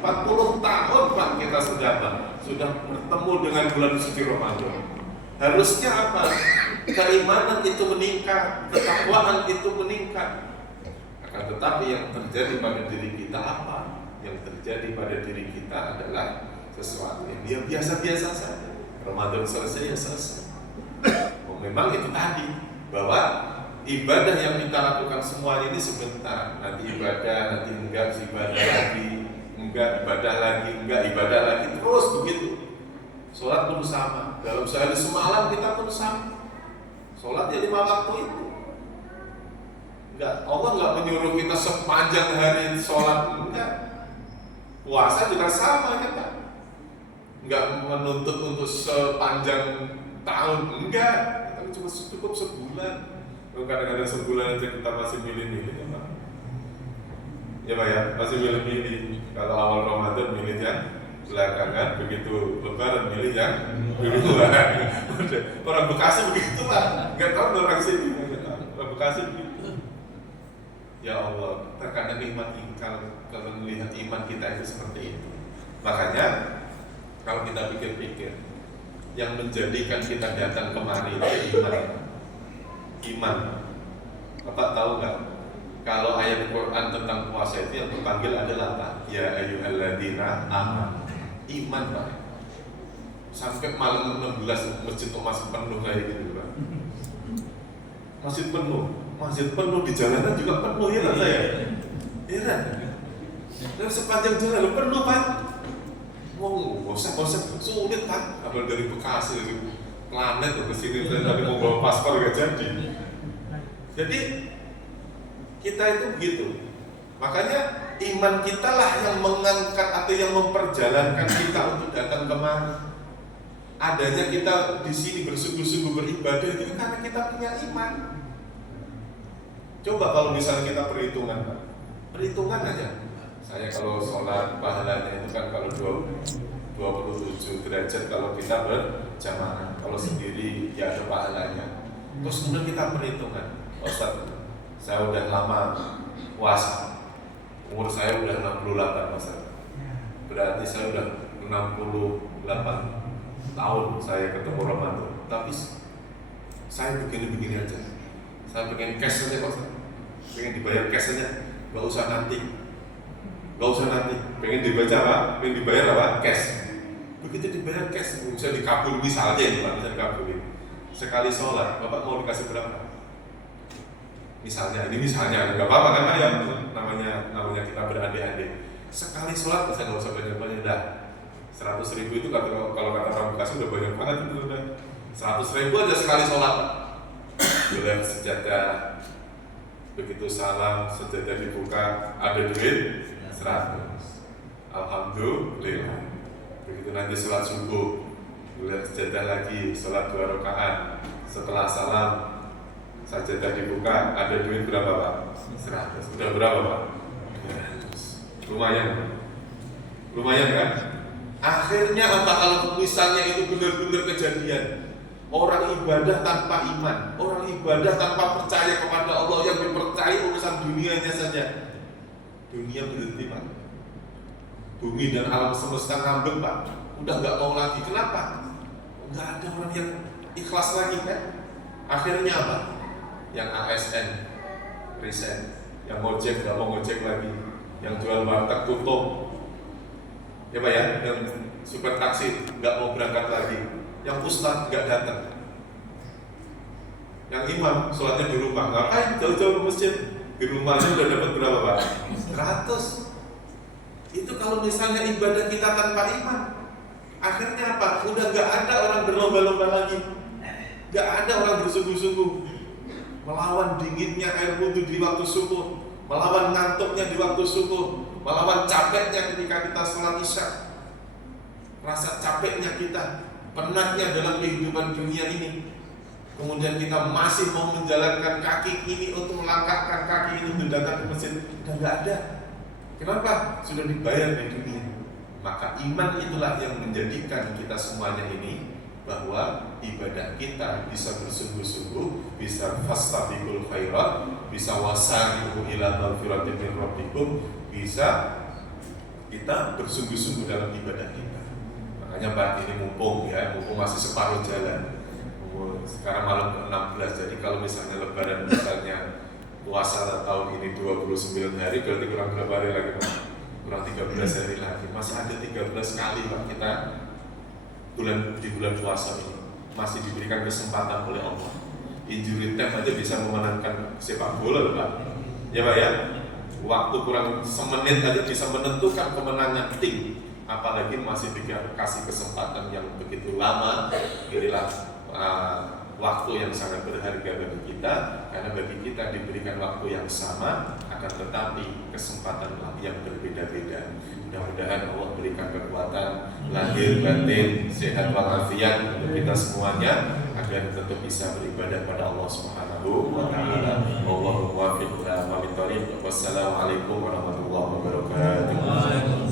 40 tahun Pak kita sudah bertemu dengan bulan suci Ramadan. Harusnya apa? Keimanan itu meningkat, ketakwaan itu meningkat. Akan tetapi yang terjadi pada diri kita apa? Yang terjadi pada diri kita adalah sesuatu yang dia biasa-biasa saja. Ramadan selesai ya selesai. Memang itu tadi, bahwa ibadah yang kita lakukan semuanya ini sebentar. Nanti ibadah, nanti enggak ibadah lagi, enggak ibadah lagi, enggak ibadah lagi, terus begitu. Sholat pun sama. Dalam sehari semalam kita pun sama. Sholat ya 5 waktu itu. Enggak, Allah enggak menyuruh kita sepanjang hari sholat, enggak. Puasa juga sama kita. Enggak menuntut untuk sepanjang tahun, enggak. Kita cuma cukup sebulan. Kadang-kadang sebulan aja kita masih milih-milih ya Pak. Ya Pak ya, masih milih-milih. Kalau awal Ramadan milih yang belakangan, begitu Lebaran milih yang duluan. Orang Bekasi begitu Pak, nggak tahu orang sini. Orang Bekasi begitu. Ya Allah, terkadang iman kalau melihat iman kita itu seperti itu. Makanya kalau kita pikir-pikir, yang menjadikan kita datang kemari itu iman. Bapak tahu nggak? Kalau ayat Quran tentang puasa itu yang terpanggil adalah apa? Ya ayyuhalladzina amanu. Iman Pak. Sampai malam 16 masjid masih penuh kayak gitu Pak. Masjid penuh di jalanan juga penuh ya kan saya. Iya. Dan sepanjang jalan penuh Pak. Bosan sulit Pak. Abang dari Bekasi dari planet ke sini tadi mau bawa paspor gak jadi. Jadi kita itu begitu. Makanya iman kita lah yang mengangkat atau yang memperjalankan kita untuk datang kemari. Adanya kita di sini bersungguh-sungguh beribadah itu karena kita punya iman. Coba kalau misalnya kita perhitungan aja. Saya kalau sholat pahalanya itu kan kalau 27 derajat kalau kita berjamaah. Kalau sendiri ya ada pahalanya. Terus kemudian kita perhitungan, Ustaz, saya udah lama puasa, umur saya udah 68 Ustaz. Berarti saya udah 68 tahun saya ketemu Ramadan. Tapi saya begini-begini aja. Saya pengen cash aja Ustaz. Pengen dibayar cash aja, gak usah nanti. Pengen dibaca apa? Pengen dibayar apa? Cash. Begitu dibayar cash, bisa dikabul misalnya itu Pak, bisa dikabulin. Sekali sholat, Bapak mau dikasih berapa? Misalnya, ini misalnya, nggak apa-apa kan ya, namanya kita beradik-adik. Sekali sholat, bisa nggak usah banyak-banyak dah. 100.000 itu kalau kata orang Bekasi udah banyak banget itu udah. 100.000 aja sekali sholat. Gelar sejadah, begitu salam, sejadah dibuka, ada duit 100. Alhamdulillah. Begitu nanti sholat subuh, gelar sejadah lagi, sholat 2 rakaat. Setelah salam, sajadah dibuka, ada duit berapa Pak? 100. Udah berapa Pak? 200. Lumayan kan? Akhirnya apa kalau misalnya itu benar-benar kejadian? Orang ibadah tanpa iman, orang ibadah tanpa percaya kepada Allah, yang dipercaya urusan dunianya saja. Dunia berhenti Pak. Bumi dan alam semesta ngambek Pak. Udah nggak mau lagi. Kenapa? Nggak ada orang yang ikhlas lagi kan? Akhirnya apa? Yang ASN resign, yang Gojek nggak mau Gojek lagi, yang jual warteg tutup, ya Pak ya, yang super taksi nggak mau berangkat lagi, yang ustadz nggak datang, yang imam sholatnya di rumah, ngapain jauh-jauh ke masjid, di rumahnya udah dapat berapa Pak? 100. Itu kalau misalnya ibadah kita tanpa iman, akhirnya apa? Udah nggak ada orang berlomba-lomba lagi, nggak ada orang bersungguh-sungguh melawan dinginnya air wudhu di waktu subuh, melawan ngantuknya di waktu subuh, melawan capeknya ketika kita sholat isya, rasa capeknya kita, penatnya dalam kehidupan dunia ini. Kemudian kita masih mau menjalankan kaki ini untuk melangkahkan kaki ini untuk datang ke masjid, udah nggak ada. Kenapa? Sudah dibayar di dunia. Maka iman itulah yang menjadikan kita semuanya ini bahwa ibadah kita bisa bersungguh-sungguh, bisa fastabiqul khairat, bisa wasari'u ila magfiratin min rabbikum, bisa kita bersungguh-sungguh dalam ibadah kita. Makanya pagi ini mumpung masih separuh jalan. Sekarang malam ke-16, jadi kalau misalnya lebaran misalnya puasa tahun ini 29 hari, berarti kurang berapa hari lagi? Kurang 13 hari lagi. Masih ada 13 kali Pak kita di bulan puasa ini masih diberikan kesempatan oleh Allah. Injury time aja bisa memenangkan sepak bola loh Pak. Ya Pak ya. Waktu kurang semenit aja bisa menentukan kemenangan tim. Apalagi masih dikasih kesempatan yang begitu lama. Inilah waktu yang sangat berharga bagi kita, karena bagi kita diberikan waktu yang sama, akan tetapi kesempatan yang berbeda-beda. Mudah-mudahan Allah berikan kekuatan lahir batin, sehat walafiat untuk kita semuanya, agar tetap bisa beribadah pada Allah Subhanahu wa taala. Allahu muwaffiq ila aqwamit thoriq. Wassalamualaikum warahmatullahi wabarakatuh.